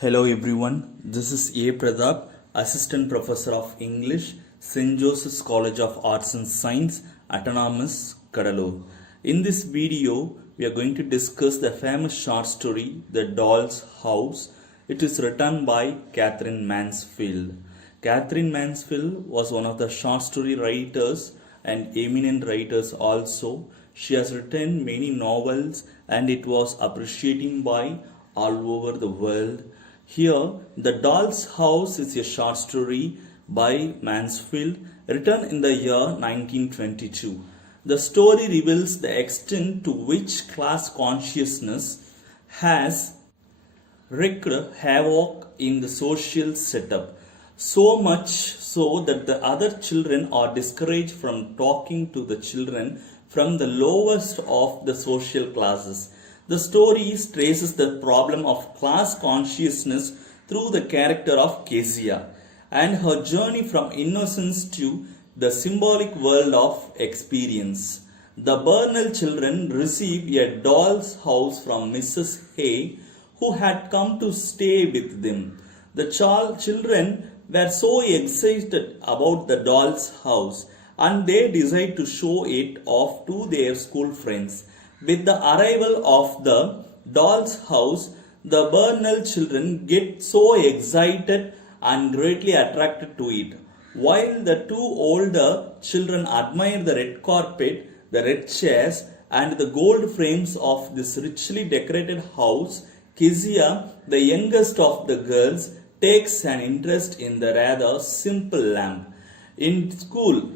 Hello everyone, this is Pradhap, Assistant Professor of English, St. Joseph's College of Arts and Science, Autonomous, Cuddalore. In this video, we are going to discuss the famous short story, The Doll's House. It is written by Catherine Mansfield. Catherine Mansfield was one of the short story writers and eminent writers also. She has written many novels and it was appreciated by all over the world. Here, The Doll's House is a short story by Mansfield written in the year 1922. The story reveals the extent to which class consciousness has wreaked havoc in the social setup, so much so that the other children are discouraged from talking to the children from the lowest of the social classes. The story traces the problem of class consciousness through the character of Kezia and her journey from innocence to the symbolic world of experience. The Burnell children receive a doll's house from Mrs. Hay, who had come to stay with them. The children were so excited about the doll's house and they decided to show it off to their school friends. With the arrival of the doll's house, the Burnell children get so excited and greatly attracted to it. While the two older children admire the red carpet, the red chairs, and the gold frames of this richly decorated house, Kezia, the youngest of the girls, takes an interest in the rather simple lamp. In school,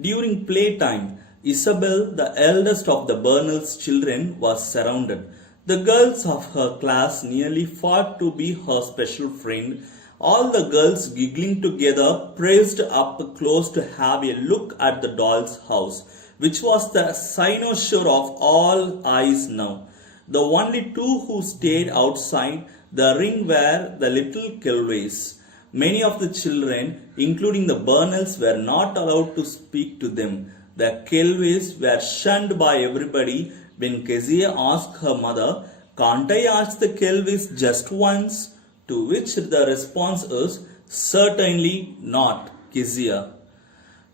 during playtime, Isabel, the eldest of the Burnell's children, was surrounded. The girls of her class nearly fought to be her special friend. All the girls, giggling together, pressed up close to have a look at the doll's house, which was the cynosure of all eyes now. The only two who stayed outside the ring were the little Kelways. Many of the children, including the Burnells, were not allowed to speak to them. The Kelways were shunned by everybody. When Kezia asked her mother, "Can't I ask the Kelways just once?" To which the response is, "Certainly not, Kezia."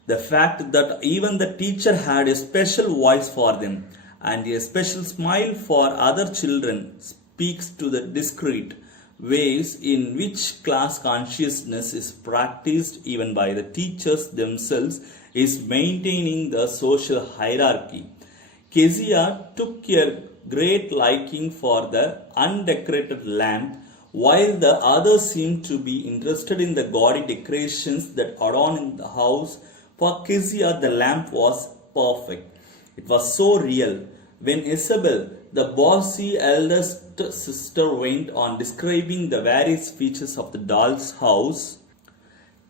The fact that even the teacher had a special voice for them and a special smile for other children speaks to the discreet ways in which class consciousness is practiced even by the teachers themselves is maintaining the social hierarchy. Kezia took a great liking for the undecorated lamp, while the others seemed to be interested in the gaudy decorations that adorned the house. For Kezia, the lamp was perfect. It was so real. When Isabel, the bossy eldest sister, went on describing the various features of the doll's house,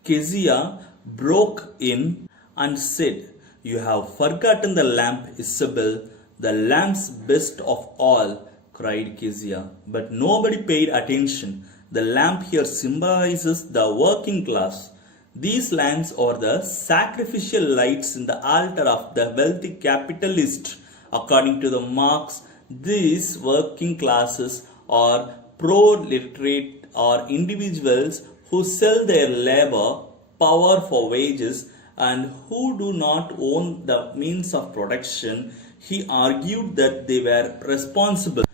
Kezia broke in and said, "You have forgotten the lamp, Isabel, the lamp's best of all," cried Kezia. But nobody paid attention. The lamp here symbolizes the working class. These lamps are the sacrificial lights in the altar of the wealthy capitalist. According to the Marx, these working classes are proletariat or individuals who sell their labor power for wages and who do not own the means of production. He argued that they were responsible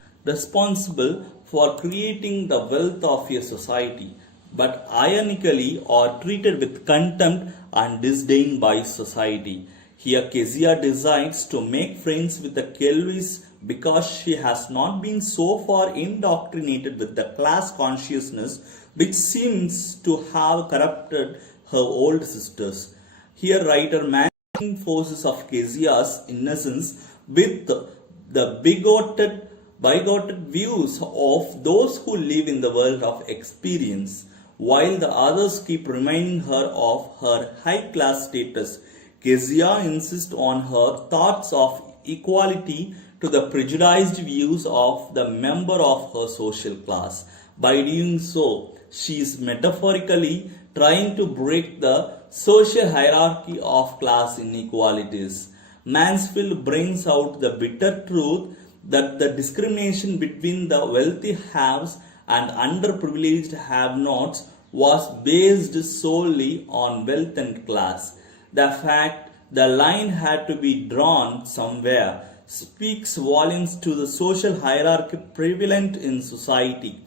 for creating the wealth of a society, but ironically are treated with contempt and disdain by society. Here Kezia decides to make friends with the Kelways because she has not been so far indoctrinated with the class consciousness which seems to have corrupted her old sisters. Here writer matching forces of Kezia's innocence with the bigoted views of those who live in the world of experience, while the others keep reminding her of her high class status. Kezia insists on her thoughts of equality to the prejudiced views of the member of her social class. By doing so, she is metaphorically trying to break the social hierarchy of class inequalities. Mansfield brings out the bitter truth that the discrimination between the wealthy haves and underprivileged have-nots was based solely on wealth and class. The fact the line had to be drawn somewhere speaks volumes to the social hierarchy prevalent in society.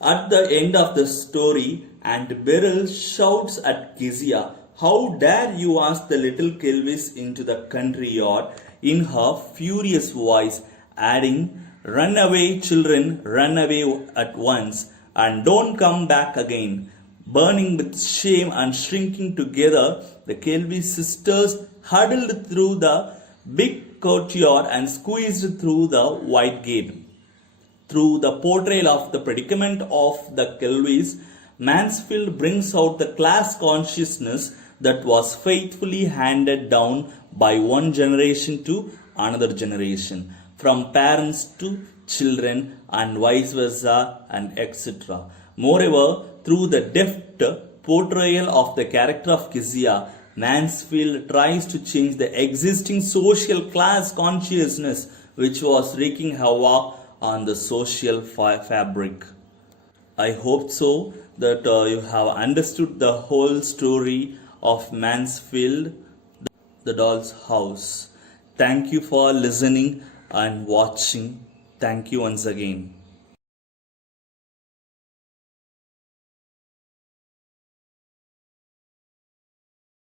At the end of the story, and Beryl shouts at Kezia, "How dare you ask the little Kelvis into the country yard?" in her furious voice, adding, "Run away, children, run away at once, and don't come back again." Burning with shame and shrinking together, the Kelvis sisters huddled through the big courtyard and squeezed through the white gate. Through the portrayal of the predicament of the Kelvis, Mansfield brings out the class consciousness that was faithfully handed down by one generation to another generation, from parents to children and vice versa, and etc. Moreover, through the deft portrayal of the character of Kezia, Mansfield tries to change the existing social class consciousness which was wreaking havoc on the social fabric. I hope so that you have understood the whole story of Mansfield, the doll's house. Thank you for listening and watching. Thank you once again.